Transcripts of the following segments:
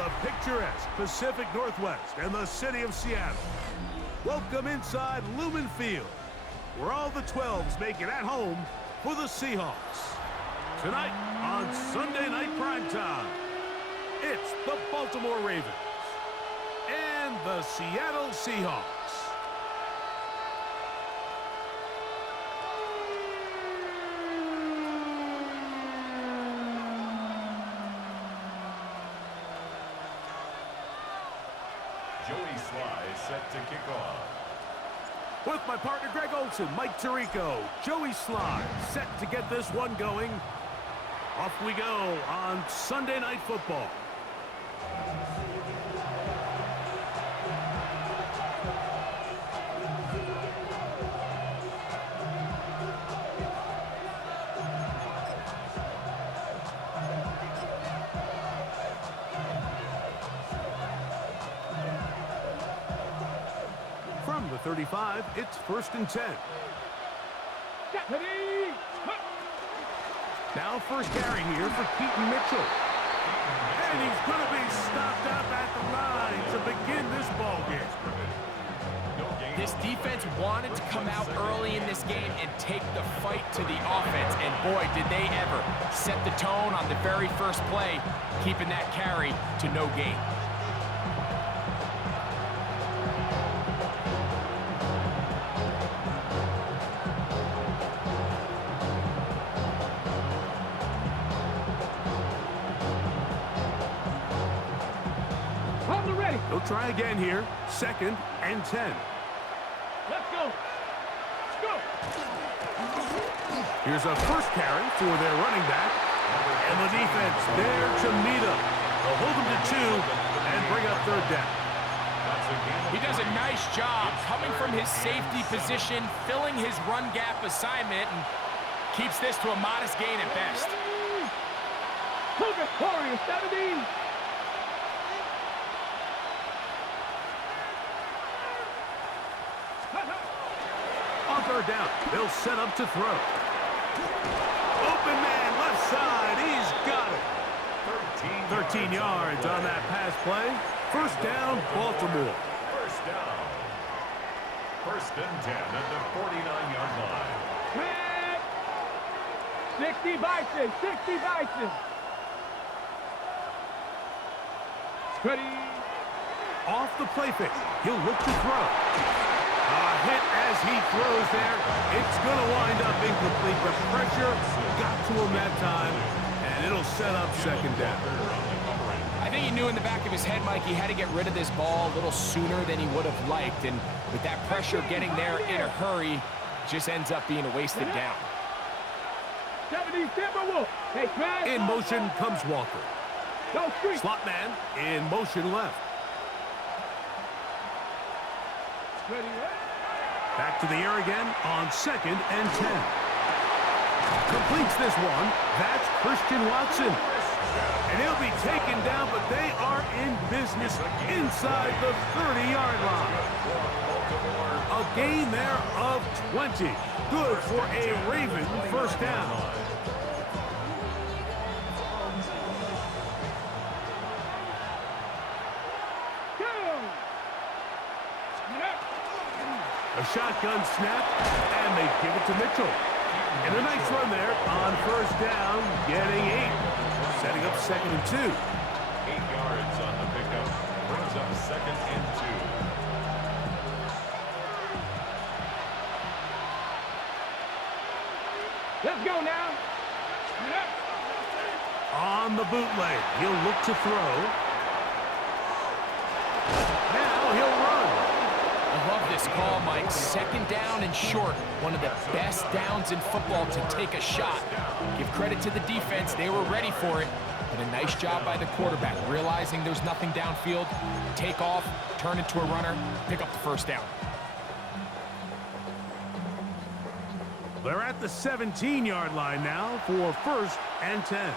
the picturesque Pacific Northwest and the city of Seattle. Welcome inside Lumen Field, where all the 12s make it at home for the Seahawks. Tonight on Sunday Night Primetime, it's the Baltimore Ravens and the Seattle Seahawks. Set to kick off. With my partner Greg Olson, Mike Tirico, Joey Sly, set to get this one going. Off we go on Sunday Night Football. From the 35, it's 1st and 10. Now first carry here for Keaton Mitchell. And he's going to be stopped up at the line to begin this ball game. This defense wanted to come out early in this game and take the fight to the offense. And boy, did they ever set the tone on the very first play, keeping that carry to no gain. They'll try again here. 2nd and 10. Let's go. Let's go. Here's a first carry for their running back. And the defense there to meet him. They'll hold him to 2 and bring up 3rd down. He does a nice job coming from his safety position, filling his run gap assignment, and keeps this to a modest gain at best. Warrior 70. On 3rd down, they'll set up to throw. Open man, left side, he's got it. 13 yards on that pass play. 1st down, Baltimore. 1st down. 1st and 10 at the 49-yard line. 60 Bison, 60 Bison. Ready. Off the play fake, he'll look to throw. Hit as he throws there. It's going to wind up incomplete. The pressure got to him that time, and it'll set up 2nd down. I think he knew in the back of his head, Mike, he had to get rid of this ball a little sooner than he would have liked, and with that pressure getting there in a hurry, just ends up being a wasted down. 70 Timberwolf. Hey, man. In motion comes Walker. Go street. Slot man in motion left. Ready. Back to the air again on 2nd and 10. Completes this one. That's Christian Watson. And he'll be taken down, but they are in business inside the 30-yard line. A gain there of 20. Good for a Raven 1st down. A shotgun snap, and they give it to Mitchell. And a nice run there on 1st down, getting 8. Setting up 2nd and 2. 8 yards on the pickup. Brings up 2nd and 2. Let's go now. On the bootleg, he'll look to throw. Now he'll run. I love this call, Mike. 2nd down and short. One of the best downs in football to take a shot. Give credit to the defense. They were ready for it. But a nice job by the quarterback, realizing there's nothing downfield. Take off, turn into a runner, pick up the 1st down. They're at the 17-yard line now for 1st and 10.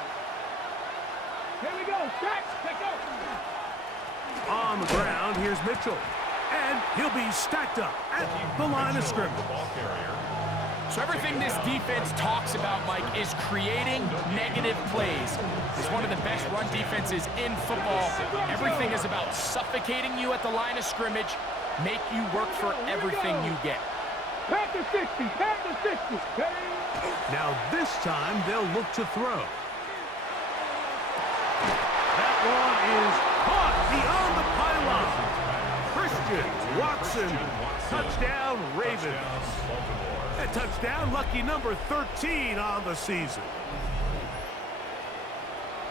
Here we go. Stretch. Pick up. On the ground, here's Mitchell. And he'll be stacked up at the line of scrimmage. So everything this defense talks about, Mike, is creating negative plays. It's one of the best run defenses in football. Everything is about suffocating you at the line of scrimmage, make you work for everything you get. Pass to 60, pass to 60. Now this time they'll look to throw. That one is caught beyond the pylon. Christian Watson, touchdown Ravens. A touchdown, lucky number 13 on the season.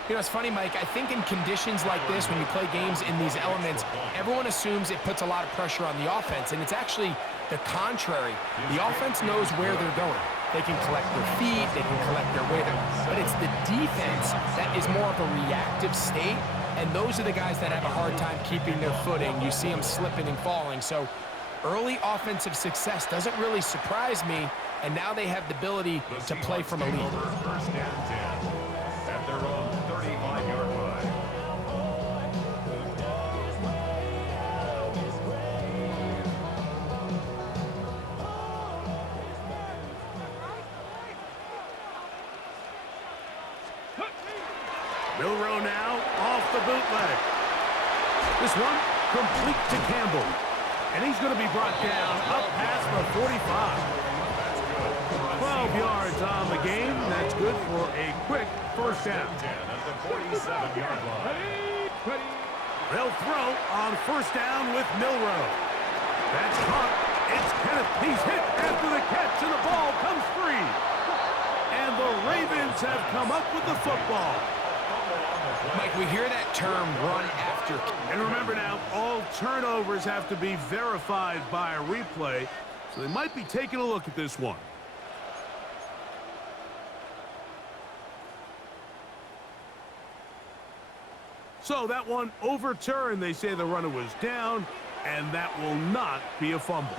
You know, it's funny, Mike, I think in conditions like this, when you play games in these elements, everyone assumes it puts a lot of pressure on the offense, and it's actually the contrary. The offense knows where they're going. They can collect their feet, they can collect their way there, but it's the defense that is more of a reactive state, and those are the guys that have a hard time keeping their footing. You see them slipping and falling, so early offensive success doesn't really surprise me, and now they have the ability to play from a lead. First and 10 at their own 35-yard line. Milrow now off the bootleg. This one complete to Campbell. And he's going to be brought down up past the 45. 12 yards on the game. That's good for a quick first down. 10 at the 47-yard line. They'll throw on first down with Milrow. That's caught. It's Kenneth. He's hit after the catch, and the ball comes free. And the Ravens have come up with the football. Mike, we hear that term, run after. And remember now, all turnovers have to be verified by a replay, so they might be taking a look at this one. So that one overturned. They say the runner was down, and that will not be a fumble.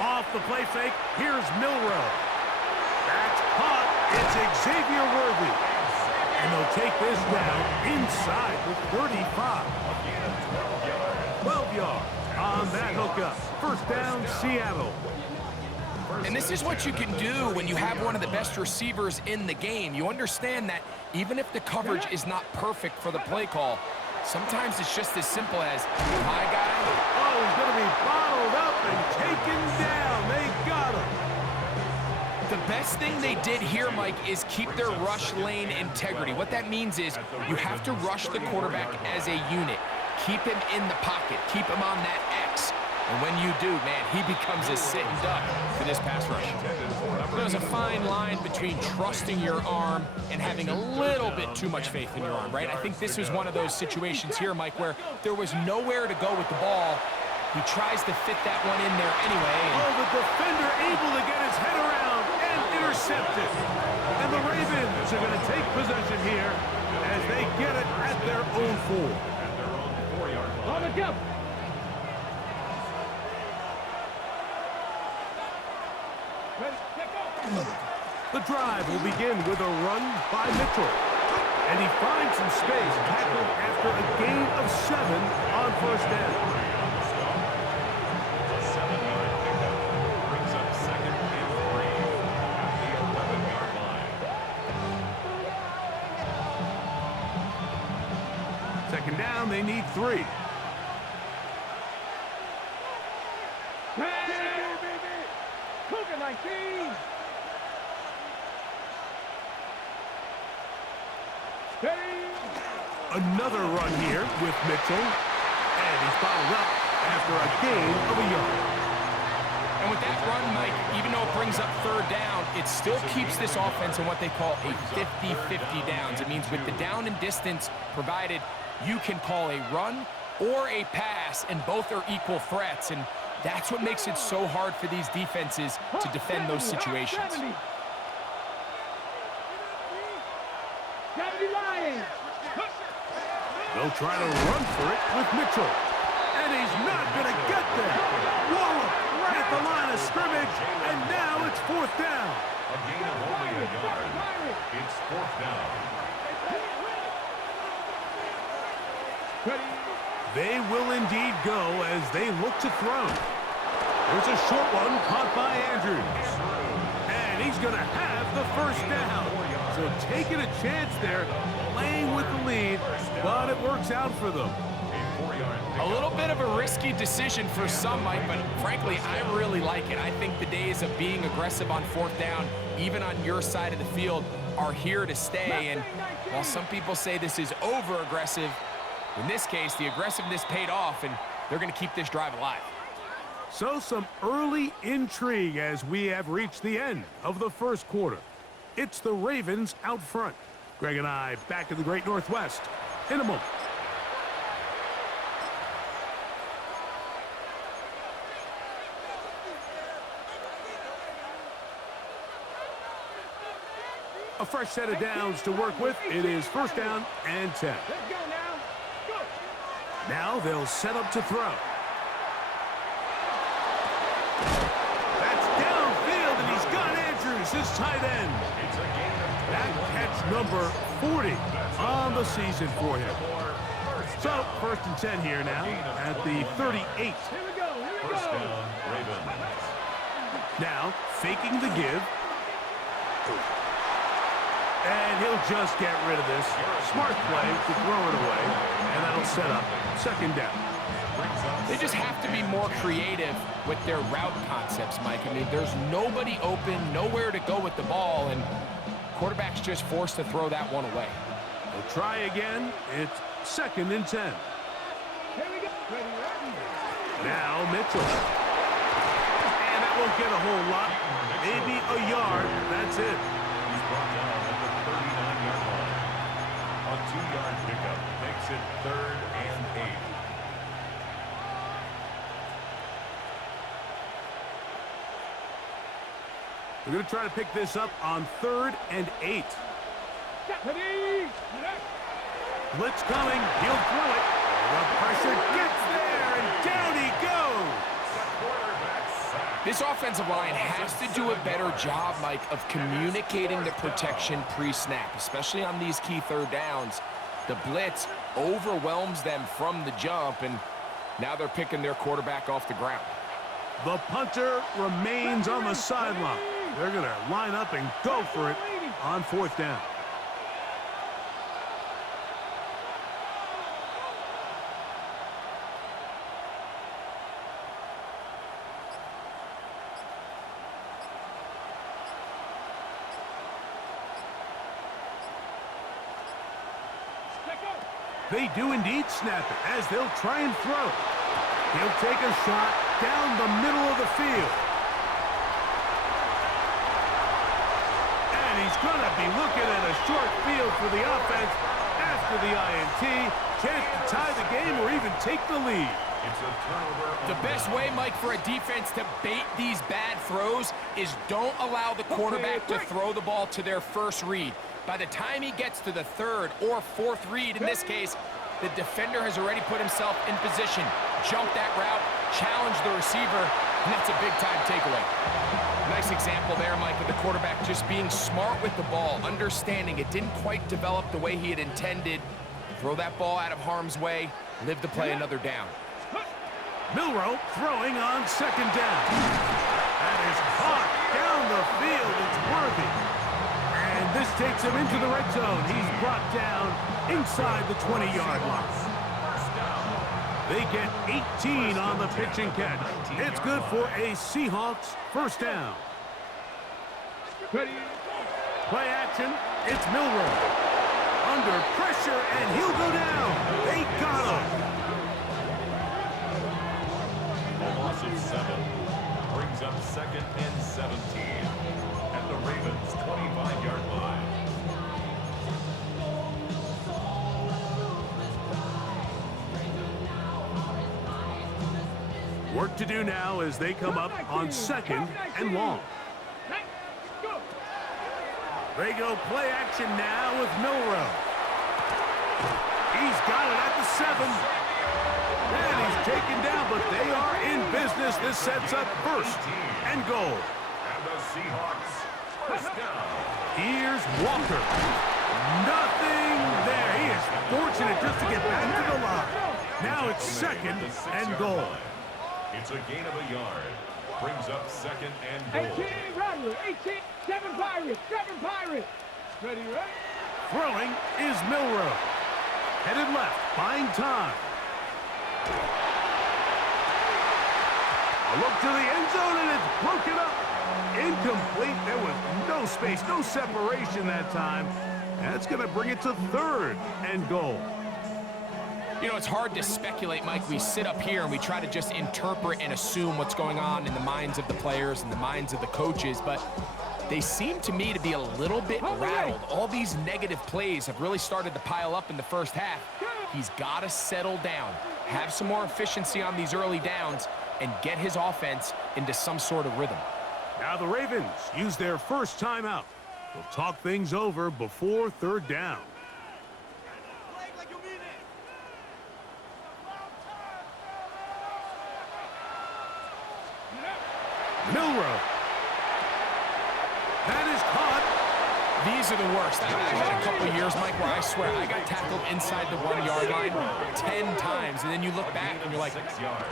Off the play fake, here's Milrow. That's caught. It's Xavier Worthy. And they'll take this down inside the 35. 12 yards on that hookup. First down, Seattle. And this is what you can do when you have one of the best receivers in the game. You understand that even if the coverage is not perfect for the play call, sometimes it's just as simple as, my guy. Oh, he's going to be bottled up and taken down. They got him. The best thing they did here, Mike, is keep their rush lane integrity. What that means is you have to rush the quarterback as a unit. Keep him in the pocket. Keep him on that X. And when you do, man, he becomes a sitting duck for this pass rush. There's a fine line between trusting your arm and having a little bit too much faith in your arm, right? I think this was one of those situations here, Mike, where there was nowhere to go with the ball. He tries to fit that one in there anyway. Oh, the defender able to get his head around and intercepted. And the Ravens are going to take possession here as they get it at their own 4. At their own 4-yard line. On the jump. The drive will begin with a run by Mitchell. And he finds some space, tackled after a gain of 7 on first down. A 7-yard pickup brings up second and 3 at the 11-yard line. Second down, they need 3. Cougar 19. Another run here with Mitchell. And he's followed up after a gain of a yard. And with that run, Mike, even though it brings up third down, it still keeps this offense in what they call a 50-50 downs. It means with the down and distance provided, you can call a run or a pass, and both are equal threats. And that's what makes it so hard for these defenses to defend those situations. 70 Lions. They'll try to run for it with Mitchell. And he's not going to get there. Wallop right at the line of scrimmage, and now it's 4th down. A gain of only a yard. It's 4th down. They will indeed go as they look to throw. There's a short one caught by Andrews. And he's going to have the first down. So taking a chance there, playing with the lead, but it works out for them. A little bit of a risky decision for some, Mike, but frankly, I really like it. I think the days of being aggressive on fourth down, even on your side of the field, are here to stay. And while some people say this is over-aggressive, in this case, the aggressiveness paid off, and they're going to keep this drive alive. So some early intrigue as we have reached the end of the first quarter. It's the Ravens out front. Greg and I back in the Great Northwest in a moment. A fresh set of downs to work with. It is first down and 10. Let's go now. Go. Now they'll set up to throw. That's downfield, and he's got Andrews, his tight end. That catch number 40 on the season for him. So, first and 10 here now at the 38. Here we go. Here we First go. down, Ravens. Now, faking the give. And he'll just get rid of this. Smart play to throw it away, and that'll set up second down. They just have to be more creative with their route concepts, Mike. I mean, there's nobody open, nowhere to go with the ball, and quarterback's just forced to throw that one away. They'll try again. It's second and 10. Here we go. Ready, ready. Now Mitchell. And that won't get a whole lot. Maybe a yard. That's it. He's brought down at the 39-yard line. A 2-yard pickup makes it 3rd and 8. We're going to try to pick this up on 3rd and 8. Ready. Blitz coming. He'll throw it. The pressure gets there, and down he goes. This offensive line has to do a better job, Mike, of communicating the protection pre-snap, especially on these key third downs. The blitz overwhelms them from the jump, and now they're picking their quarterback off the ground. The punter remains on the sideline. They're going to line up and go for it on 4th down. They do indeed snap it as they'll try and throw. He'll take a shot down the middle of the field. And he's going to be looking at a short field for the offense after the INT. Chance to tie the game or even take the lead. It's a turnover. The best way, Mike, for a defense to bait these bad throws is don't allow the quarterback to throw the ball to their first read. By the time he gets to the 3rd or 4th read, in this case, the defender has already put himself in position, jumped that route, challenged the receiver, and that's a big-time takeaway. Nice example there, Mike, of the quarterback just being smart with the ball, understanding it didn't quite develop the way he had intended. Throw that ball out of harm's way, live to play another down. Milroe throwing on 2nd down. That is caught down the field. It's worthy. And this takes him into the red zone. He's brought down inside the 20-yard line. They get 18 on the pitch and catch. It's good for a Seahawks first down. Ready. Play action. It's Milroe. Under pressure, and he'll go down. They got him. A loss of 7 brings up 2nd and 17 at the Ravens' 25-yard line. Work to do now as they come up on 2nd and long. Go. They go play action now with Milroe. He's got it at the 7. And he's taken down, but they are in business. This sets up 1st and goal. And the Seahawks first down. Here's Walker. Nothing there. He is fortunate just to get back to the line. Now it's 2nd and goal. It's a gain of a yard. Brings up second and goal. 18, Rattler. 18, 7 Pirates. 7 Pirates. Ready, ready? Throwing is Milrow. Headed left, buying time. A look to the end zone, and it's broken up. Incomplete. There was no space, no separation that time. That's going to bring it to third and goal. You know, it's hard to speculate, Mike. We sit up here and we try to just interpret and assume what's going on in the minds of the players and the minds of the coaches, but they seem to me to be a little bit rattled. All these negative plays have really started to pile up in the first half. He's got to settle down, have some more efficiency on these early downs, and get his offense into some sort of rhythm. Now the Ravens use their first timeout. They'll talk things over before third down. Milrow. That is caught. These are the worst. I've had a couple of years, Mike, where I swear I got tackled inside the 1-yard line 10 times, and then you look back and you're like,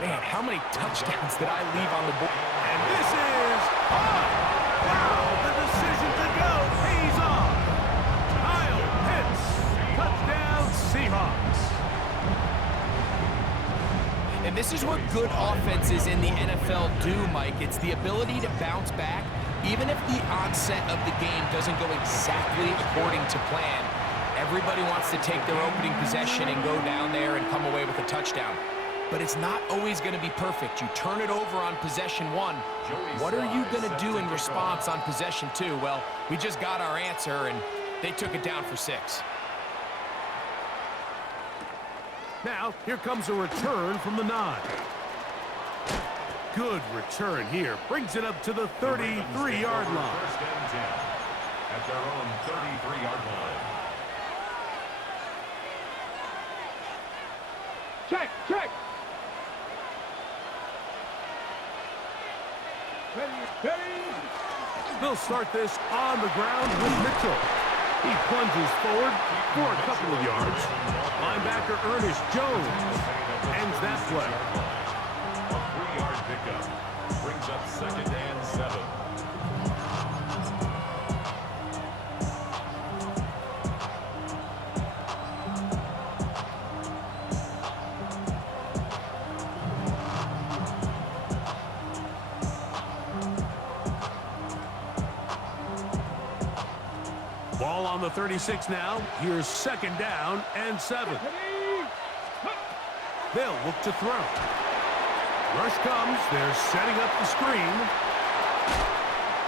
man, how many touchdowns did I leave on the board? And this is caught. Wow, the decision to go pays off. Kyle Pitts, touchdown Seahawks. And this is what good offenses in the NFL do, Mike. It's the ability to bounce back. Even if the onset of the game doesn't go exactly according to plan, everybody wants to take their opening possession and go down there and come away with a touchdown. But it's not always going to be perfect. You turn it over on possession 1. What are you going to do in response on possession 2? Well, we just got our answer, and they took it down for 6. Now, here comes a return from the 9. Good return here. Brings it up to the 33-yard line. First and 10 at their own 33-yard line. Check, check. Ready, ready. They'll start this on the ground with Mitchell. He plunges forward for a couple of yards. Linebacker Ernest Jones ends that play. A 3-yard pickup brings up second and 7. Ball on the 36 now. Here's second down and 7. They'll look to throw. Rush comes. They're setting up the screen.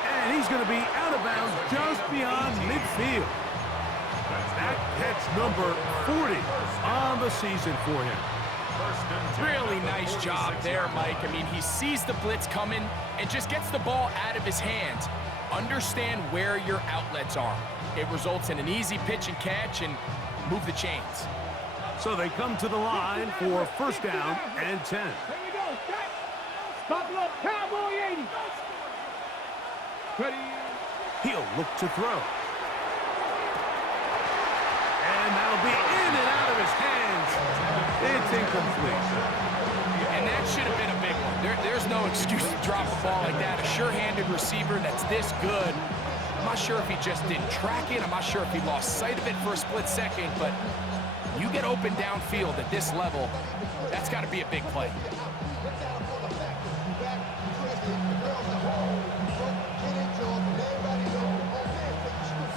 And he's going to be out of bounds just beyond midfield. That catch number 40 on the season for him. Really nice job there, Mike. I mean, he sees the blitz coming and just gets the ball out of his hands. Understand where your outlets are. It results in an easy pitch and catch and move the chains. So they come to the line for first down and 10. Here we go, set. Buffalo Cowboy 80. Ready. He'll look to throw. And that'll be in and out of his hands. It's incomplete. And that should have been a big one. There's no excuse to drop a ball like that. A sure-handed receiver that's this good. I'm not sure if he just didn't track it. I'm not sure if he lost sight of it for a split second, but you get open downfield at this level, that's got to be a big play.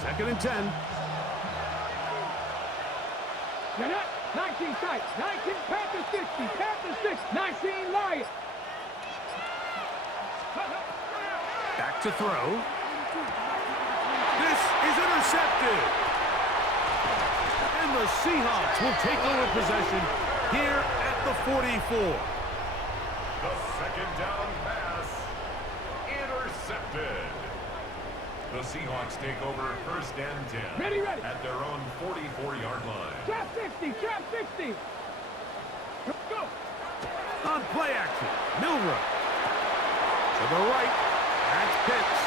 Second and 10. You're not 19 sight. 19 Panthers 60. Panthers 6. 19 Lions. Back to throw. This is intercepted. And the Seahawks will take over possession here at the 44. The second down pass intercepted. The Seahawks take over first and 10 Ready, ready. at their own 44-yard line. Trap 60. Trap 60. Go. On play action, Milrow. To the right, that's Pitts.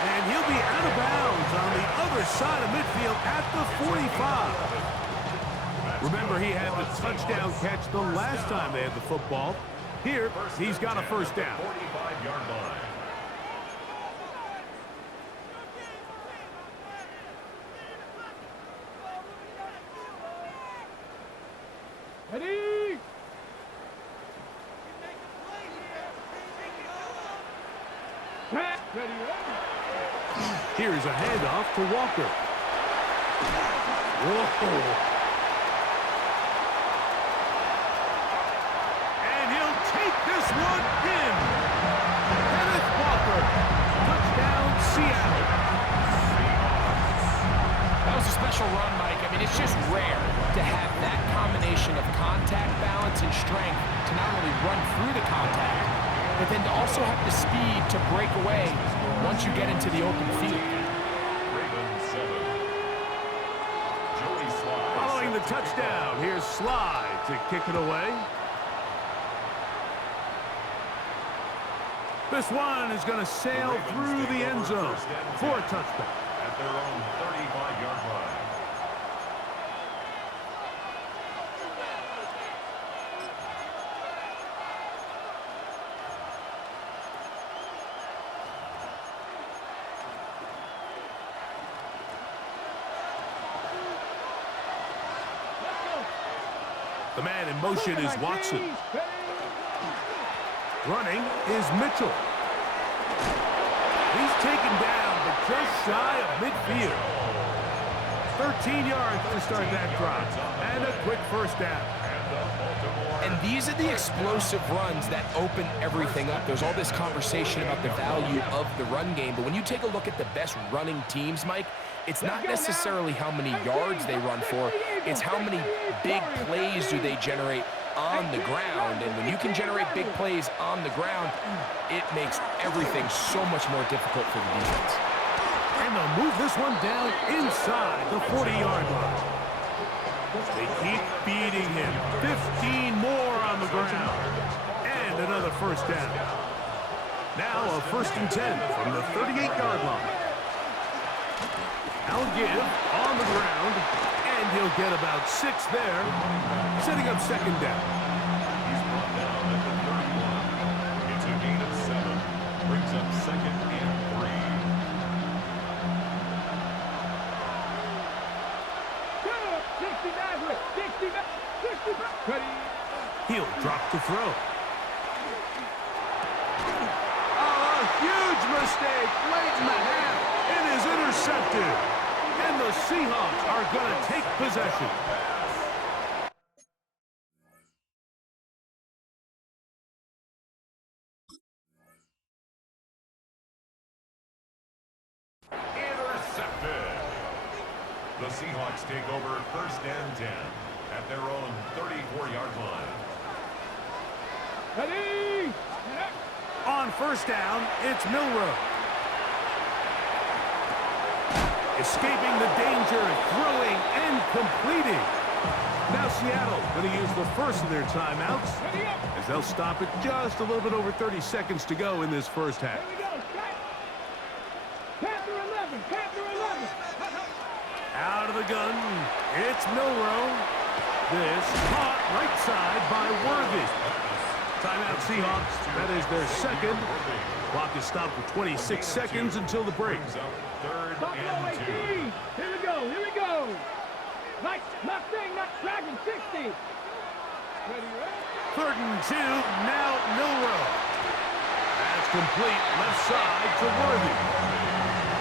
And he'll be out of bounds on the other side of midfield at the 45. Remember, he had the touchdown catch the last time they had the football. Here, he's got a first down. 45-yard line. Ready? Ready. Here's a handoff to Walker. Whoa. And he'll take this one in. Kenneth Walker. Touchdown, Seattle. That was a special run, Mike. I mean, it's just rare to have that combination of contact balance and strength to not only run through the contact, but then to also have the speed to break away once you get into the open field. Ravens 7. Joey Slye. Following the touchdown, here's Slye to kick it away. This one is going to sail through the end zone for a touchdown. At their own 35-yard line. The man in motion is Watson. Running is Mitchell. He's taken down, but just shy of midfield. 13 yards to start that drive. And a quick first down. And these are the explosive runs that open everything up. There's all this conversation about the value of the run game, but when you take a look at the best running teams, Mike, it's not necessarily how many yards they run for, it's how many big plays do they generate on the ground. And when you can generate big plays on the ground, it makes everything so much more difficult for the defense. And they'll move this one down inside the 40-yard line. They keep beating him. 15 more on the ground. And another first down. Now a 1st and 10 from the 38-yard line. I'll give on the ground, and he'll get about 6 there, setting up 2nd down. He's brought down at the 31. It's a gain of 7. Brings up 2nd and 3. He'll drop to throw. Oh, a huge mistake late in the half. It is intercepted. And the Seahawks are going to take possession. Intercepted. The Seahawks take over 1st and 10 at their own 34-yard line. Ready? On 1st down, it's Milroe. Escaping the danger, throwing and completing. Now Seattle going to use the first of their timeouts as they'll stop it just a little bit over 30 seconds to go in this first half. Here we go. Panther 11. Panther 11. Out of the gun, it's Milroe. This caught right side by Worthy. Timeout Seahawks. That is their 2nd. Clock is stopped for 26 seconds until the break. 3rd Buffalo and 2. 18. Here we go. Here we go. Nice. Nothing. Not Dragon 60. Ready, ready? 3rd and 2. Now Milroe. That's complete. Left side to Worthy.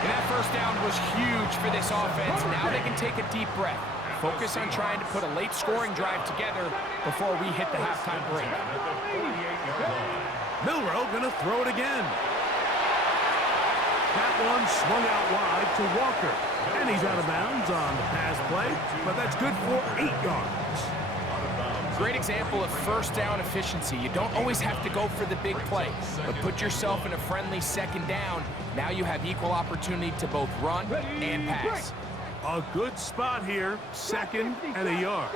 And that first down was huge for this offense. Now they can take a deep breath. Focus on trying to put a late scoring drive together before we hit the halftime break. At the 48-yard line. Milroe going to throw it again. That one swung out wide to Walker. And he's out of bounds on the pass play, but that's good for 8 yards. Great example of first down efficiency. You don't always have to go for the big play, but put yourself in a friendly 2nd down. Now you have equal opportunity to both run and pass. A good spot here, 2nd and a yard.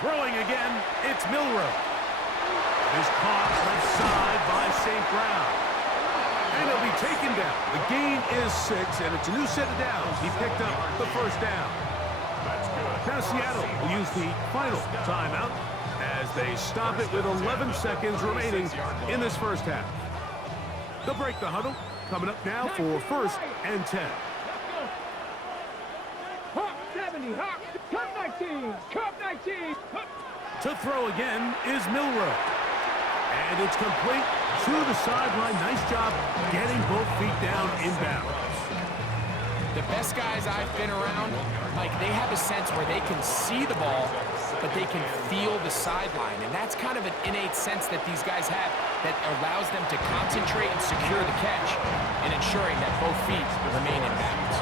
Throwing again, it's Milroe. It is caught left side by St. Brown. And he'll be taken down. The gain is 6, and it's a new set of downs. He picked up the first down. Now Seattle will use the final timeout as They stop it with 11 seconds remaining in this first half. They'll break the huddle. Coming up now for 1st and 10. Hawk 70, Hawk, Cup 19, Cup 19. To throw again is Milroe. And it's complete to the sideline. Nice job getting both feet down inbounds. The best guys I've been around, Mike, they have a sense where they can see the ball, but they can feel the sideline. And that's kind of an innate sense that these guys have that allows them to concentrate and secure the catch and ensuring that both feet remain in bounds.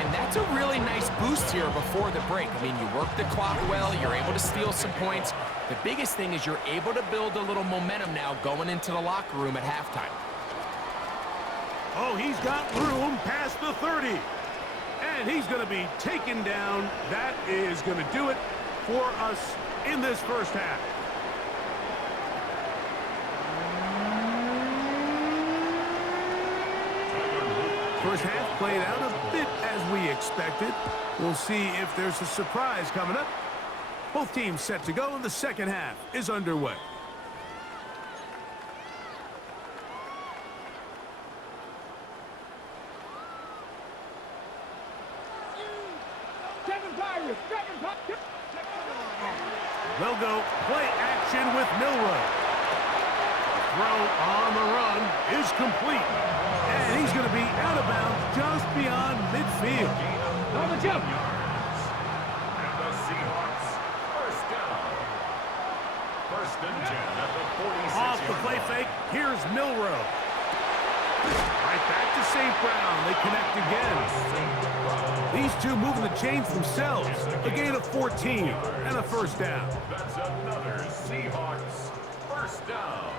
And that's a really nice boost here before the break. I mean, you work the clock well, you're able to steal some points. The biggest thing is you're able to build a little momentum now going into the locker room at halftime. Oh, he's got room past the 30. And he's going to be taken down. That is going to do it for us in this first half. First half played out a bit as we expected. We'll see if there's a surprise coming up. Both teams set to go, and the second half is underway. They'll go play action with Milroe. Throw on the run is complete. And he's going to be out of bounds just beyond midfield. On the jump. And the Seahawks, first down. 1st and 10 at the 46. Off the play fake, here's Milroe. Right back to St. Brown. They connect again. These two moving the chains themselves. A gain of 14 and a first down. That's another Seahawks, first down.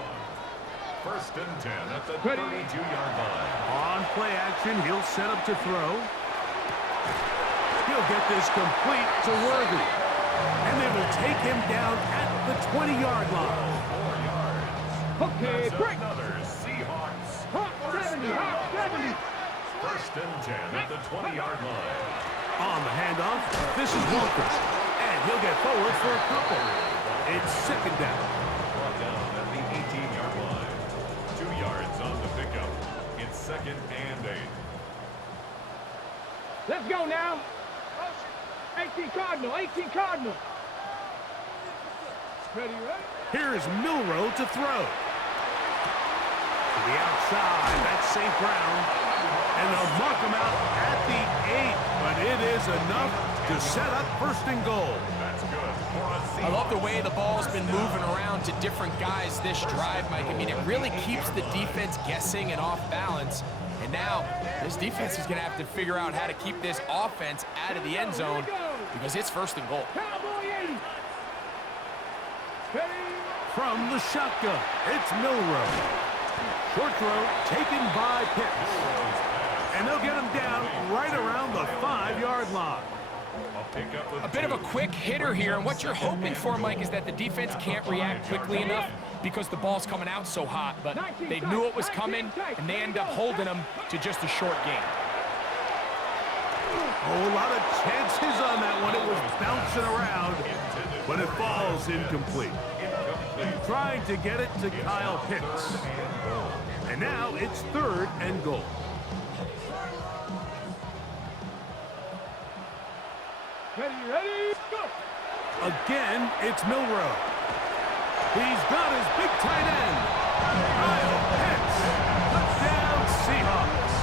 1st and 10 at the 32-yard line. On play action, he'll set up to throw. He'll get this complete to Worthy. And they will take him down at the 20-yard line. 4 yards. Okay, That's break. another Seahawks, Hawk 70, Hawk 70. 1st and 10 at the 20-yard line. On the handoff, this is Walker. And he'll get forward for a couple. It's second down. Brought down at the 18-yard line. 2 yards on the pickup. It's 2nd and 8. Let's go now. 18 Cardinal, 18 Cardinal. Ready, right? Here's Milroe to throw. To the outside, that's St. Brown. And they'll mark him out at the 8. But it is enough to set up 1st and goal. That's good for a Seahawks. I love the way the ball's been moving around to different guys this drive, Mike. I mean, it really keeps the defense guessing and off balance. And now, this defense is going to have to figure out how to keep this offense out of the end zone because it's 1st and goal. Cowboy 80. Ready? From the shotgun, it's Milroe. Short throw taken by Pitts. And they'll get him down right around the 5-yard line. A bit of a quick hitter here, and what you're hoping for, Mike, is that the defense can't react quickly enough because the ball's coming out so hot, but they knew it was coming, and they end up holding them to just a short gain. Oh, a lot of chances on that one. It was bouncing around, but it falls incomplete. Trying to get it to Kyle Pitts. And now it's 3rd and goal. Ready, go! Again, it's Milroe. He's got his big tight end. Kyle Pitts. Touchdown, Seahawks.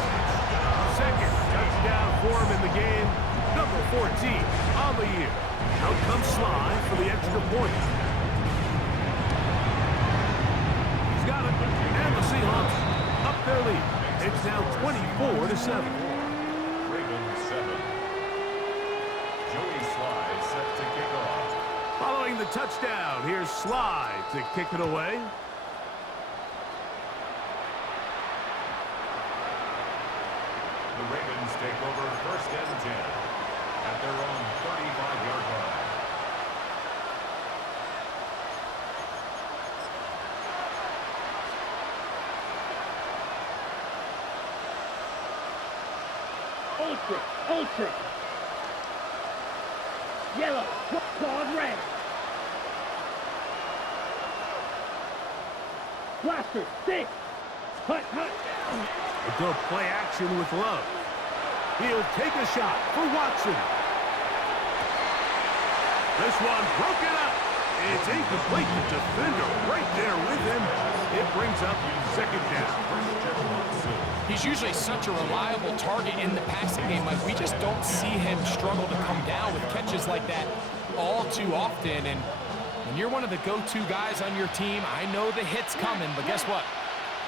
2nd touchdown for him in the game. Number 14 on the year. Out comes Sly for the extra point. He's got it. And the Seahawks up their lead. It's now 24-7. Following the touchdown, here's Sly to kick it away. The Ravens take over 1st and 10 at their own 35-yard line. Ultra. Yellow, claws red. Blaster, 6. Hut, hut. A good play action with Love. He'll take a shot for Watson. This one broken up. It's incomplete. The defender right there with him. It brings up second down. He's usually such a reliable target in the passing game. Like, we just don't see him struggle to come down with catches like that all too often. And when you're one of the go-to guys on your team, I know the hit's coming, but guess what?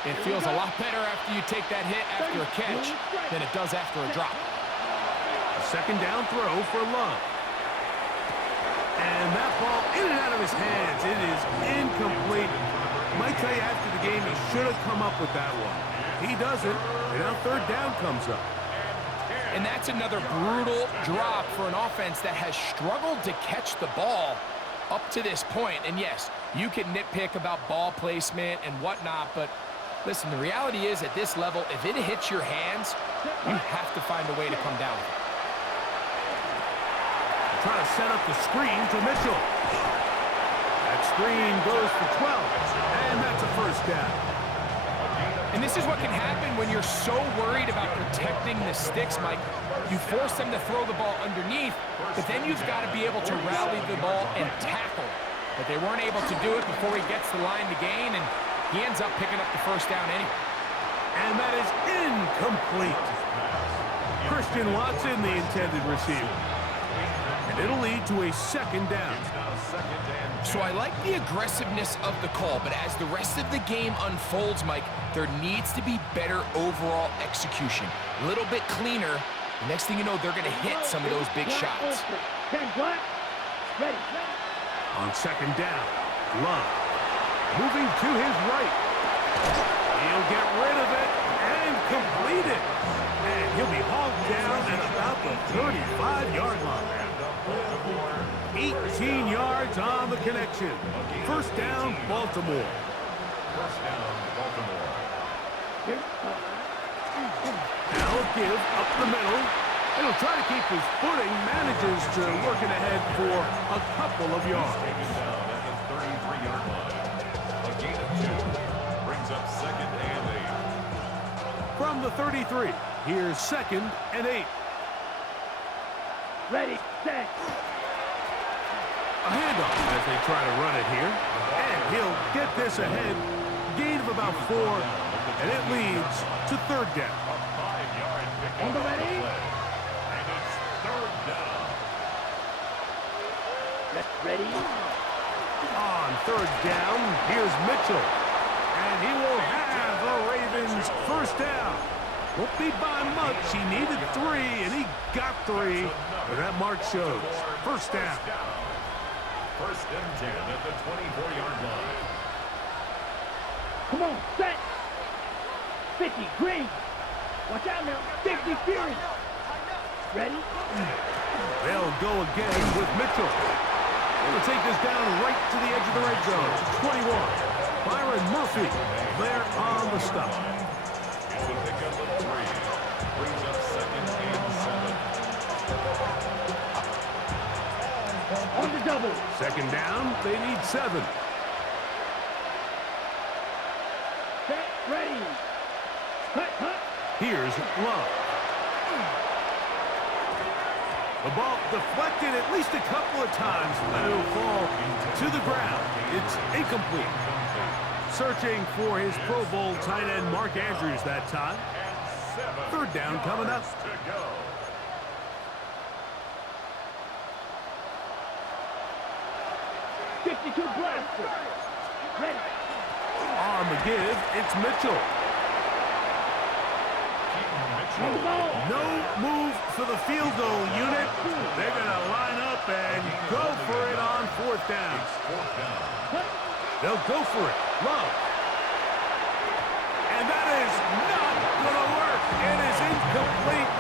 It feels a lot better after you take that hit after a catch than it does after a drop. A second down throw for Love. And that ball in and out of his hands. It is incomplete. Might tell you after the game he should have come up with that one. He doesn't, and now third down comes up. And that's another brutal drop for an offense that has struggled to catch the ball up to this point. And yes, you can nitpick about ball placement and whatnot, but listen, the reality is at this level, if it hits your hands, you have to find a way to come down with it. Trying to set up the screen for Mitchell. That screen goes for 12, and that's a first down. And this is what can happen when you're so worried about protecting the sticks, Mike. You force them to throw the ball underneath, but then you've got to be able to rally the ball and tackle. But they weren't able to do it before he gets the line to gain, and he ends up picking up the first down anyway. And that is incomplete. Christian Watson, the intended receiver. And it'll lead to a second down. So I like the aggressiveness of the call, but as the rest of the game unfolds, Mike, there needs to be better overall execution. A little bit cleaner. The next thing you know, they're going to hit some of those big shots. 10 black. Ready. On second down, Love. Moving to his right. He'll get rid of it and complete it. And he'll be hauled down at about the 35-yard line. 18 yards on the connection. First down, Baltimore. First down, Baltimore. Now a give up the middle. And he'll try to keep his footing. Manages to work it ahead for a couple of yards. Taken down at the 33-yard line. A gain of 2 brings up second and 8. From the 33, here's second and 8. Ready, set. A handoff as they try to run it here. And he'll get this ahead. Gain of about 4. And it leads to third down. A 5-yard pickup. On the ready. And it's third down. Let's ready. On third down, here's Mitchell. And he will have the Ravens first down. Won't be by much. He needed 3, and he got 3. But that mark shows. First down. First and 10 at the 24-yard line. Come on, set. 50, green. Watch out now. 50, Fury. Ready? They'll go again with Mitchell. They'll take this down right to the edge of the red zone. 21. Byron Murphy there on the stop. It's a pickup of 3. Brings up second and 7. On the double. Second down, they need 7. Set, ready. Hut, hut. Here's Love. The ball deflected at least a couple of times, but it'll fall to the ground. It's incomplete. Searching for his Pro Bowl tight end Mark Andrews that time. Third down coming up. To go. Blaster. Ready. On the give, it's Mitchell. On the ball. No move for the field goal unit. They're going to line up and go for it on fourth down. They'll go for it. Love. And that is not going to work. It is incomplete.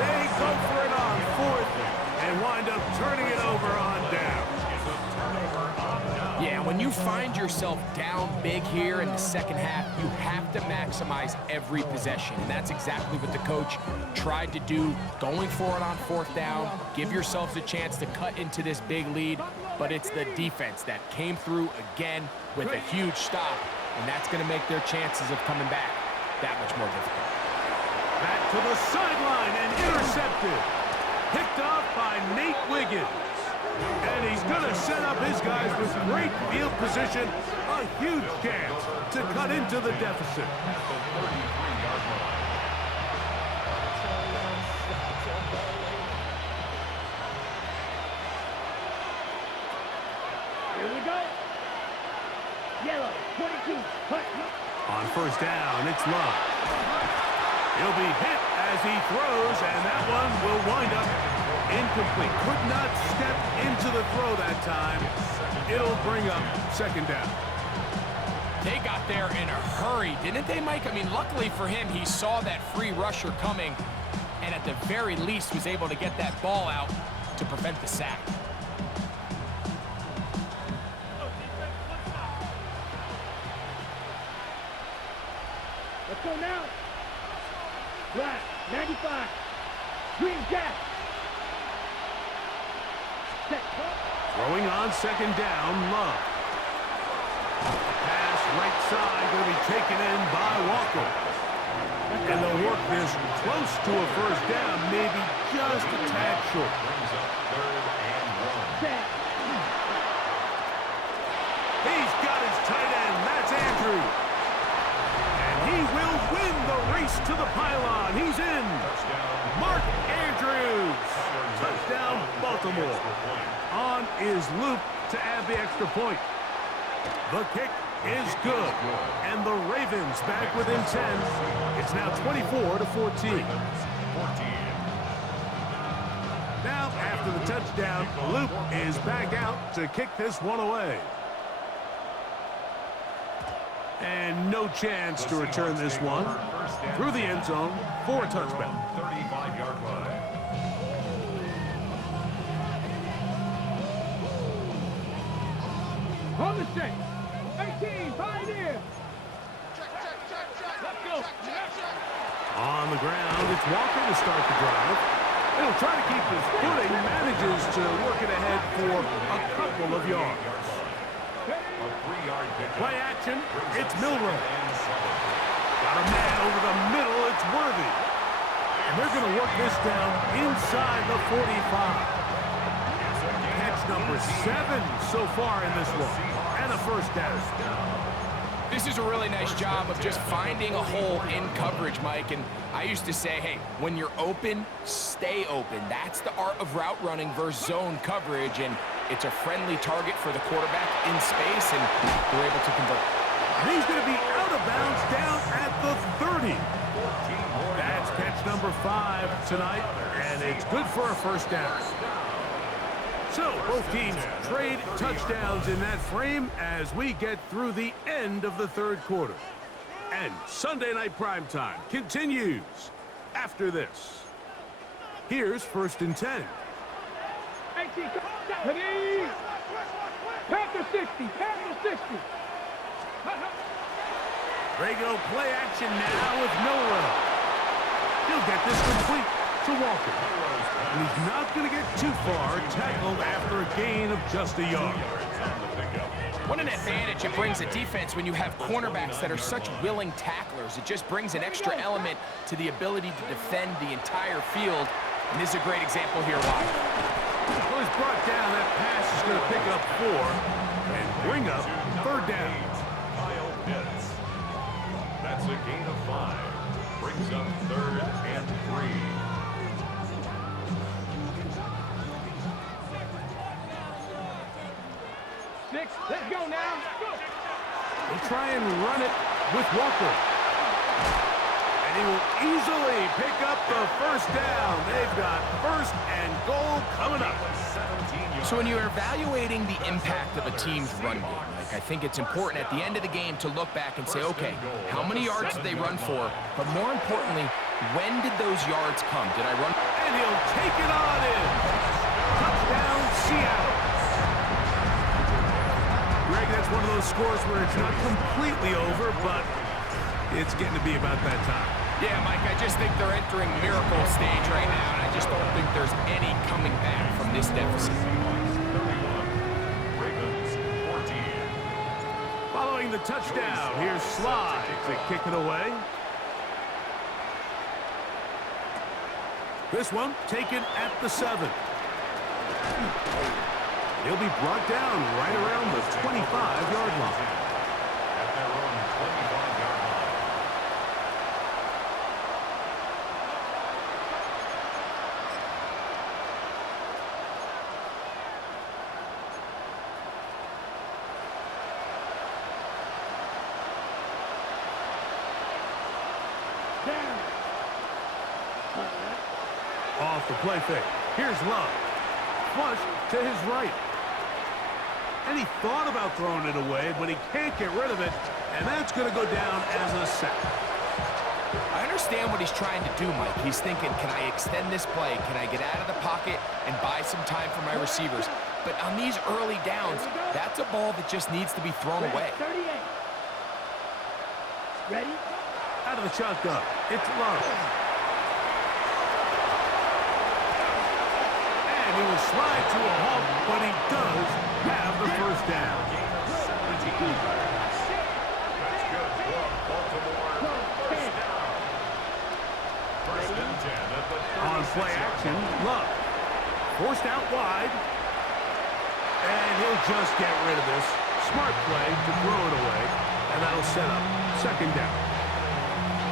They go for it on fourth and wind up turning it over on down. Yeah, when you find yourself down big here in the second half, you have to maximize every possession. And that's exactly what the coach tried to do, going for it on fourth down, give yourselves a chance to cut into this big lead. But it's the defense that came through again with a huge stop and that's going to make their chances of coming back that much more difficult. Back to the sideline and intercepted. Picked off by Nate Wiggins. And he's going to set up his guys with great field position. A huge chance to cut into the deficit. Here we go. Yellow, 22. On first down, it's Love. He'll be hit as he throws, and that one will wind up incomplete. Could not step into the throw that time. It'll bring up second down. They got there in a hurry, didn't they, Mike? I mean, luckily for him, he saw that free rusher coming, and at the very least was able to get that ball out to prevent the sack. Let's go now. Black, 95. Green Jack. Set. Throwing on second down, Love. Pass right side going to be taken in by Walker. And they'll work this close to a first down, maybe just a tad short. Set. He's got his tight end. That's Andrews. And he will win the race to the pylon. He's in. Mark Andrews. Touchdown, Baltimore. On is Luke to add the extra point. The kick is good. And the Ravens back within 10. It's now 24-14. Now, after the touchdown, Luke is back out to kick this one away. And no chance to return this one through the end zone for a touchback. 35-yard line. On the set. 18, Pioneer. Let's go. On the ground, it's Walker to start the drive. He'll try to keep his footing, manages to work it ahead for a couple of yards. Play action, it's Milrow. Got a man over the middle, it's Worthy. And they're going to work this down inside the 45. Catch number 7 so far in this one. And a first down. This is a really nice job of just finding a hole in coverage, Mike. And I used to say, hey, when you're open, stay open. That's the art of route running versus zone coverage. And it's a friendly target for the quarterback in space, and they're able to convert. And he's going to be out of bounds down at the 30. That's catch number 5 tonight, and it's good for a first down. So both teams trade touchdowns in that frame as we get through the end of the third quarter. And Sunday Night Primetime continues after this. Here's first and 10. 18, ready. Panther 60, Panther 60. They go play action now with Milrow. He'll get this complete to Walker. And he's not going to get too far, tackled after a gain of just a yard. What an advantage it brings a defense when you have cornerbacks that are such willing tacklers. It just brings an extra element to the ability to defend the entire field. And this is a great example here. Why? Well, he's brought down. That pass is going to pick up 4 and bring up third down. Kyle Pitts. That's a gain of 5. Brings up 3rd and 3. Let's go now. He'll try and run it with Walker. And he will easily pick up the first down. They've got first and goal coming up. So when you're evaluating the impact of a team's run game, like, I think it's important at the end of the game to look back and say, okay, how many yards did they run for? But more importantly, when did those yards come? Did I run? And he'll take it on in. Touchdown, Seattle. Greg, that's one of those scores where it's not completely over, but it's getting to be about that time. Yeah, Mike, I just think they're entering miracle stage right now, and I just don't think there's any coming back from this deficit. Following Following the touchdown, here's Sly to kick it away. This one taken at the 7. He'll be brought down right around the 25-yard line. At their own 25-yard line. Off the play fake. Here's Love. Flush to his right. And he thought about throwing it away, but he can't get rid of it, and that's going to go down as a sack. I understand what he's trying to do, Mike. He's thinking, can I extend this play? Can I get out of the pocket and buy some time for my receivers? But on these early downs, that's a ball that just needs to be thrown away. 38. Ready? Out of the shotgun, it's Love. And he will slide to a halt, but he does have the first down. That's good for Baltimore. First down. First and 10 at the 36. On play action, Love. Forced out wide. And he'll just get rid of this. Smart play to throw it away. And that'll set up second down.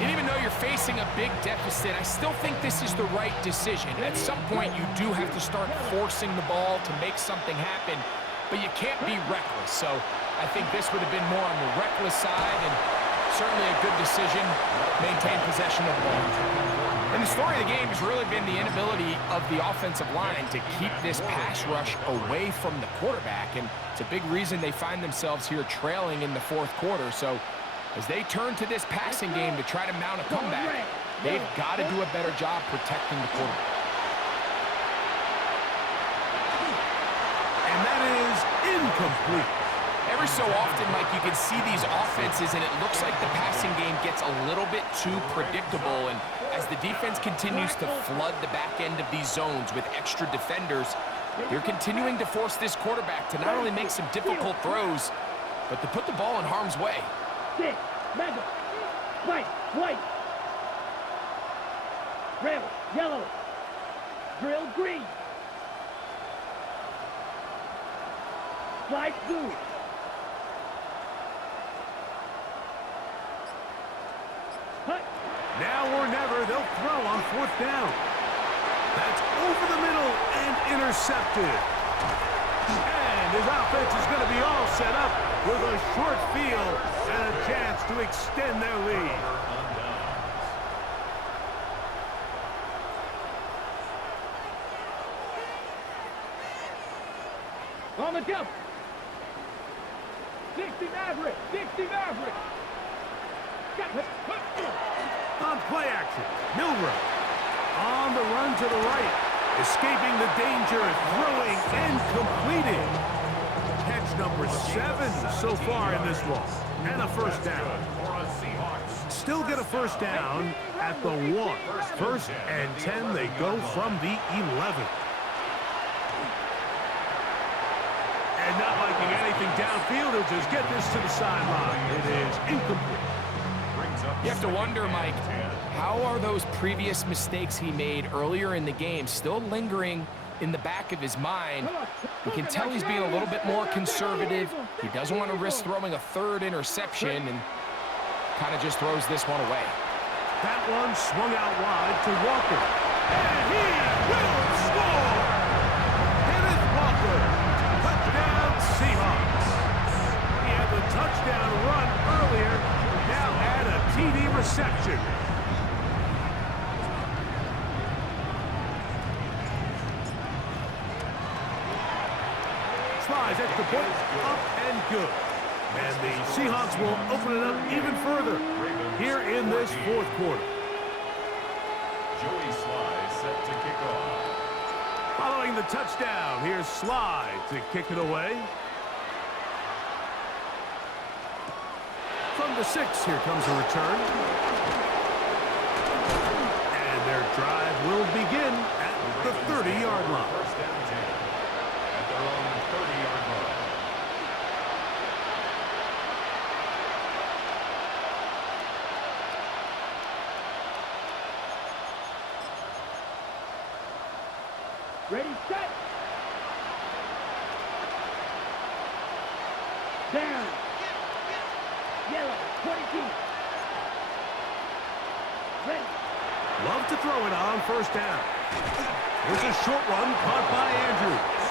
And even though you're facing a big deficit, I still think this is the right decision. At some point, you do have to start forcing the ball to make something happen, but you can't be reckless. So I think this would have been more on the reckless side, and certainly a good decision, maintain possession of the ball. And the story of the game has really been the inability of the offensive line to keep this pass rush away from the quarterback, and it's a big reason they find themselves here trailing in the fourth quarter. So as they turn to this passing game to try to mount a comeback, they've got to do a better job protecting the quarterback. And that is incomplete. Every so often, Mike, you can see these offenses, and it looks like the passing game gets a little bit too predictable. And as the defense continues to flood the back end of these zones with extra defenders, they're continuing to force this quarterback to not only make some difficult throws, but to put the ball in harm's way. Six. Mega. White. White. Red. Yellow. Drill green. Slide blue. Hut. Now or never, they'll throw on fourth down. That's over the middle and intercepted. And his offense is going to be all set up with a short field and a chance to extend their lead. On the jump. 60 Maverick. 60 Maverick. On play action, Milrow. On the run to the right. Escaping the danger, throwing and completing. Catch number 7 so far in this one. And a first down. Still get a first down at the 1. First and 10, they go from the 11. And not liking anything downfield, he'll just get this to the sideline. It is incomplete. You have to wonder, Mike, how are those previous mistakes he made earlier in the game still lingering in the back of his mind? You can tell he's being a little bit more conservative. He doesn't want to risk throwing a third interception and kind of just throws this one away. That one swung out wide to Walker. And he will score! Kenneth Walker. Touchdown Seahawks. He had the touchdown run earlier. Now add a TD reception. Slides at the point, up and good. And the Seahawks will open it up even further here in this fourth quarter. Joey Sly set to kick off. Following the touchdown, here's Sly to kick it away. From the 6, here comes a return. And their drive will begin at the 30-yard line. First down 10 at their own 30-yard line. Ready, set. Down. Yellow, 22. Ready. Love to throw it on first down. Here's a short one caught by Andrews.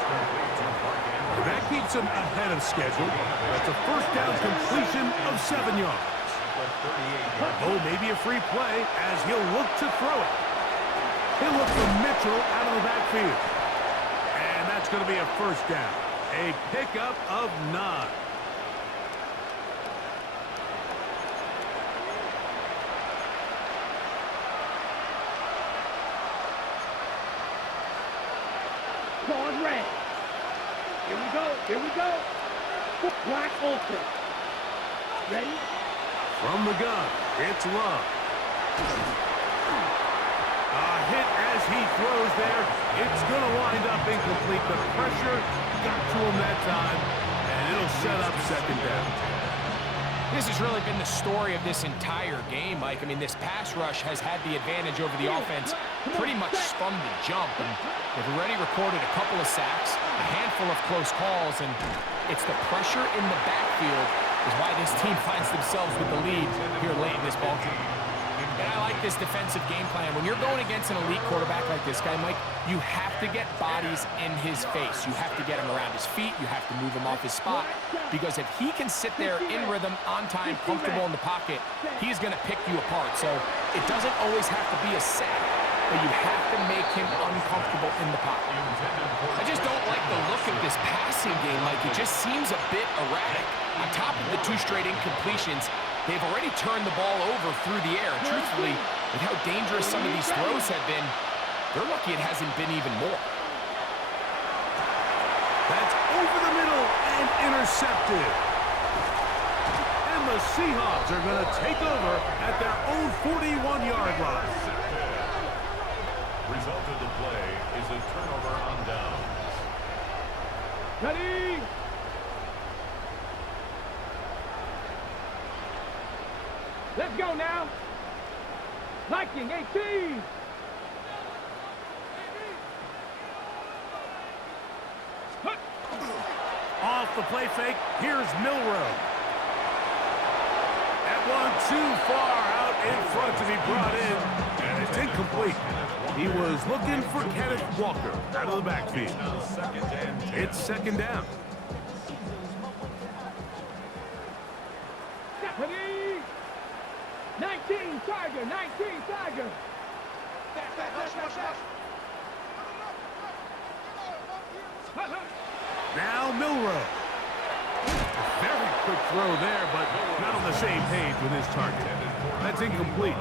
That keeps him ahead of schedule. That's a first down completion of 7 yards. Oh, maybe a free play as he'll look to throw it. He'll look for Mitchell out of the backfield. And that's going to be a first down. A pickup of 9. Pause red. Here we go. Here we go. Black ultra. Ready? From the gun, it's Love. A hit as he throws there. It's going to wind up incomplete. The pressure got to him that time, and it'll set up second down. This has really been the story of this entire game, Mike. I mean, this pass rush has had the advantage over the offense pretty much from the jump. And they've already recorded a couple of sacks, a handful of close calls, and it's the pressure in the backfield is why this team finds themselves with the lead here late in this ballgame. And I like this defensive game plan. When you're going against an elite quarterback like this guy, Mike, you have to get bodies in his face. You have to get him around his feet. You have to move him off his spot. Because if he can sit there in rhythm, on time, comfortable in the pocket, he's going to pick you apart. So it doesn't always have to be a sack, but you have to make him uncomfortable in the pocket. I just don't like the look of this passing game, Mike. It just seems a bit erratic. On top of the 2 straight incompletions, they've already turned the ball over through the air. And truthfully, with how dangerous some of these throws have been, they're lucky it hasn't been even more. That's over the middle and intercepted. And the Seahawks are going to take over at their own 41-yard line. Result of the play is a turnover on downs. Ready? Let's go now. Viking 18. Off the play fake, here's Milrow. That one too far out in front to be brought in, and it's incomplete. He was looking for Kenneth Walker out of the backfield. It's second down. Ready? 19 Tiger, 19 Tiger. Now Milrow. Very quick throw there, but not on the same page with his target. That's incomplete.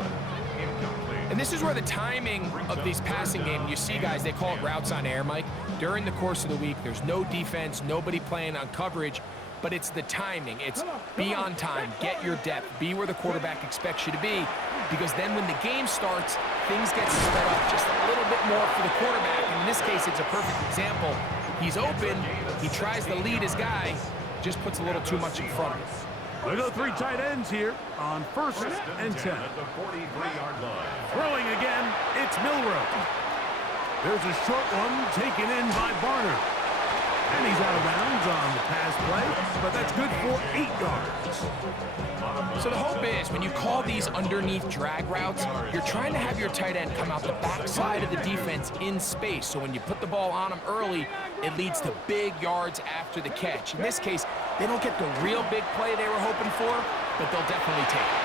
And this is where the timing of these passing games, you see guys, they call it routes on air, Mike. During the course of the week, there's no defense, nobody playing on coverage, but it's the timing. It's be on time, get your depth, be where the quarterback expects you to be, because then when the game starts, things get sped up just a little bit more for the quarterback. And in this case, it's a perfect example. He's open, he tries to lead his guy, just puts a little too much in front of him. They go 3 tight ends here on first and 10. At the 43-yard line. Throwing again, it's Milrow. There's a short one taken in by Barner. And he's out of bounds on the pass play, but that's good for 8 yards. So the hope is when you call these underneath drag routes, you're trying to have your tight end come out the backside of the defense in space. So when you put the ball on him early, it leads to big yards after the catch. In this case, they don't get the real big play they were hoping for, but they'll definitely take it.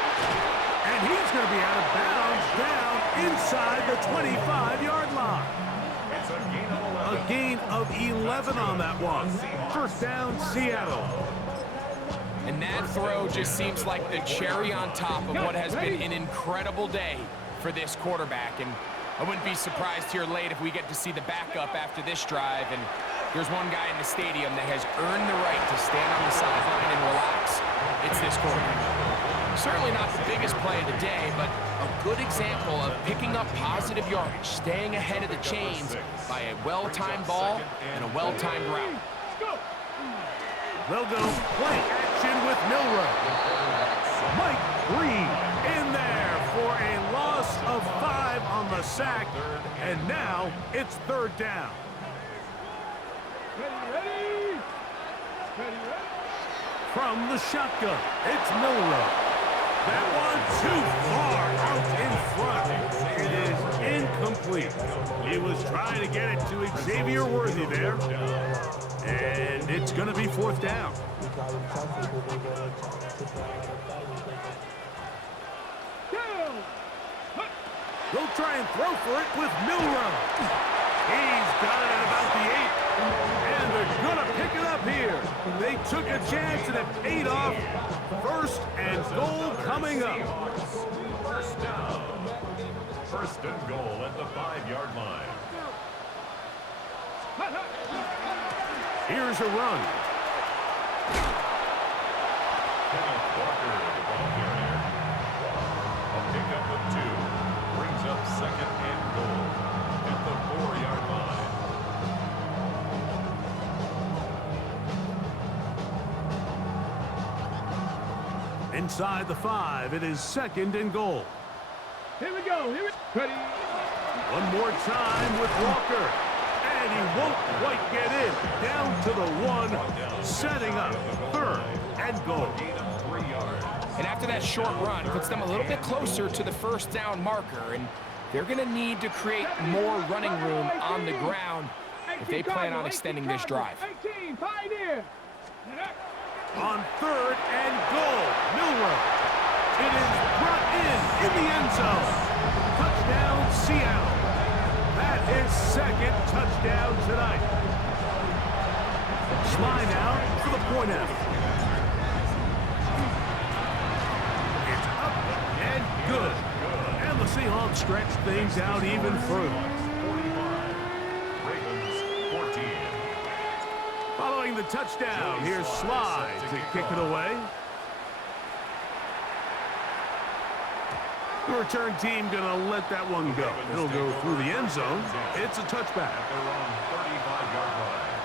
And he's going to be out of bounds down inside the 25-yard line. It's a gain of 11. A gain of 11 on that one. First down, Seattle. And that throw just seems like the cherry on top of what has been an incredible day for this quarterback. And I wouldn't be surprised here late if we get to see the backup after this drive. And there's one guy in the stadium that has earned the right to stand on the sideline and relax. It's this quarterback. Certainly not the biggest play of the day, but a good example of picking up positive yardage, staying ahead of the chains by a well-timed ball and a well-timed route. They'll go play action with Milrow. Mike Green in there for a loss of 5 on the sack, and now it's third down. Ready. From the shotgun, it's Milrow. That one too far out in front. It is incomplete. He was trying to get it to Xavier Worthy there. And it's going to be fourth down. They'll try and throw for it with Milrow. He's got it at about the 8. And they're going to pick it up here. They took a chance and it paid off. First and goal coming up. First down. First and goal at the 5-yard line. Here's a run. Kenneth Walker, the ball carrier. A pickup of 2. Brings up second and goal at the 4-yard line. Inside the 5, it is second and goal. Here we go. Ready. One more time with Walker. And he won't quite get in. Down to the 1, setting up third and goal. And after that short run, puts them a little bit closer to the first down marker. And they're going to need to create more running room on the ground if they plan on extending this drive. 18, Pioneer. On third and goal, Milrow. It is brought in the end zone. Touchdown, Seattle. That is second touchdown tonight. Slide out for the point after. It's up and good. And the Seahawks stretch things out even further. 45. Ravens 14. Following the touchdown, here's Slide to kick it away. The return team going to let that one go. It'll go through the end zone. It's a touchback. At their own 35-yard line.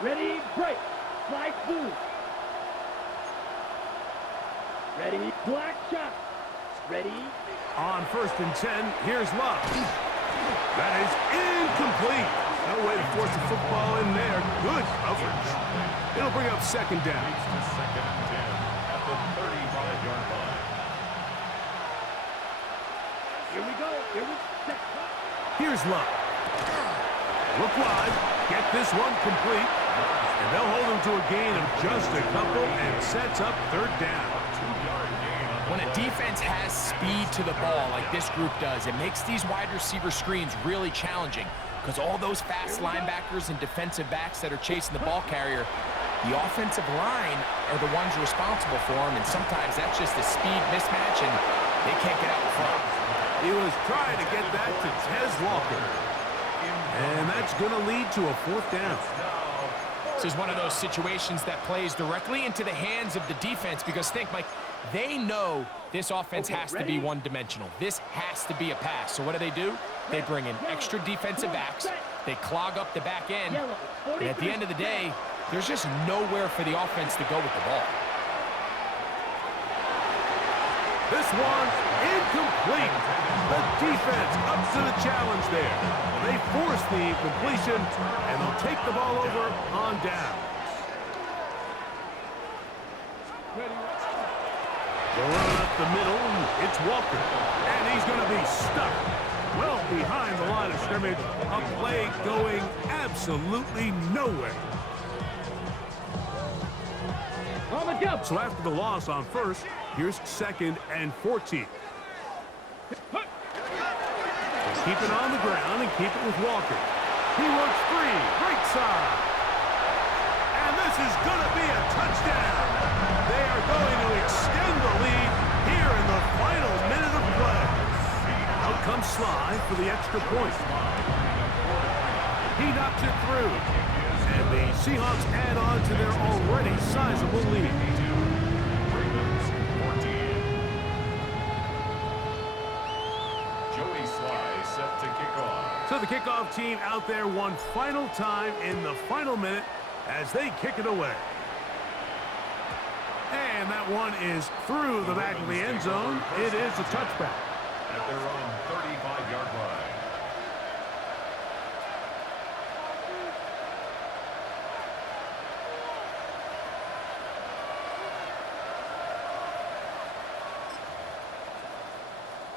Ready, break. Flag blue. Ready, black shot. Ready. On first and 10, here's Love. That is incomplete. No way to force the football in there. Good coverage. It'll bring up second down. Leads to second and 10 at the 35-yard line. Here we go. Here's Love. Look wide. Get this one complete. And they'll hold him to a gain of just a couple and sets up third down. When a defense has speed to the ball like this group does, it makes these wide receiver screens really challenging because all those fast linebackers and defensive backs that are chasing the ball carrier, the offensive line are the ones responsible for them, and sometimes that's just a speed mismatch, and they can't get out in front. He was trying to get that to Tez Walker. And that's going to lead to a fourth down. This is one of those situations that plays directly into the hands of the defense because think, Mike, they know this offense has to be one-dimensional. This has to be a pass. So what do? They bring in extra defensive backs. They clog up the back end. And at the end of the day, there's just nowhere for the offense to go with the ball. This one's incomplete. The defense up to the challenge there. They force the incompletion, and they'll take the ball over on down. Going up the middle, it's Walker. And he's going to be stuck well behind the line of scrimmage. A play going absolutely nowhere. So after the loss on first, here's second and 14. Keep it on the ground and keep it with Walker. He works free, right side. And this is going to be a touchdown. They are going to extend the lead here in the final minute of play. Out comes Sly for the extra point. He knocks it through. And the Seahawks add on to their already sizable lead. Ravens 14. Joey Sly set to kick off. So the kickoff team out there one final time in the final minute as they kick it away. And And that one is through the back of the end zone. It is a touchback. At their own 35-yard line.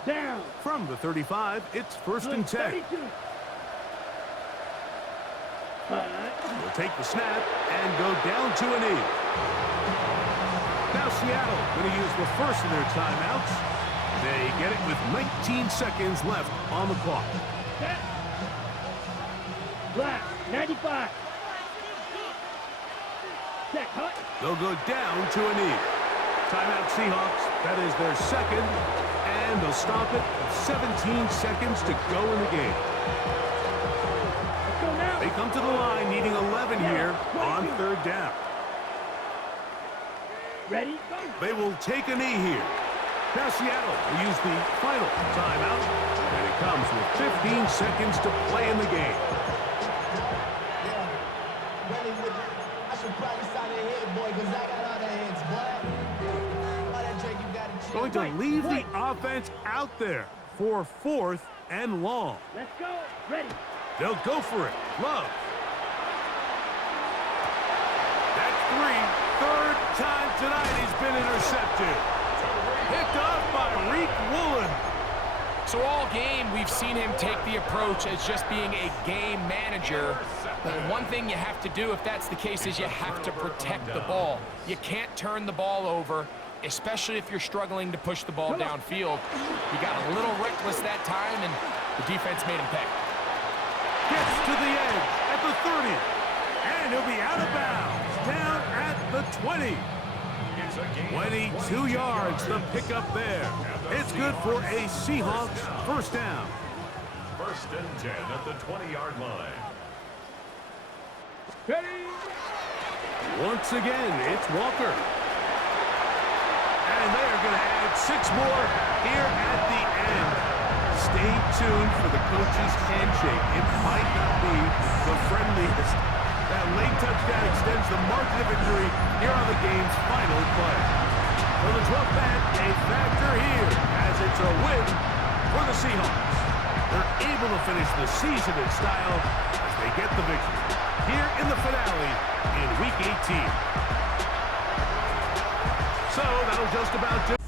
Down. From the 35, it's first and 10. 32. Will take the snap and go down to a knee. Now Seattle going to use the first of their timeouts. They get it with 19 seconds left on the clock. Set. Black, 95. Check, hut. They'll go down to a knee. Timeout Seahawks. That is their second. And they'll stop it with 17 seconds to go in the game. Let's go now. They come to the line needing 11 here on third down. Ready? Go. They will take a knee here. Now Seattle will use the final timeout. And it comes with 15 seconds to play in the game. I should probably sign a hit, boy, because I got all the hits, boy. All that drink you got to chill. Going to leave the offense out there for fourth and long. Let's go. Ready. They'll go for it. Love. That's three. Third time tonight he's been intercepted. Picked off by Reek Woolen. So all game, we've seen him take the approach as just being a game manager. But one thing you have to do if that's the case is you have to protect the ball. You can't turn the ball over, especially if you're struggling to push the ball downfield. He got a little reckless that time, and the defense made him pay. Gets to the edge at the 30. And he'll be out of bounds. Down at the 20. 22 yards, the pickup there. It's good for a Seahawks first down. First and 10 at the 20-yard line. Ready. Once again, it's Walker. And they're going to add 6 more here at the end. Stay tuned for the coach's handshake. It might not be the friendliest. That late touchdown extends the margin of victory here on the game's final play. For the 12th man, a factor here as it's a win for the Seahawks. They're able to finish the season in style as they get the victory here in the finale in Week 18. So that'll just about do it.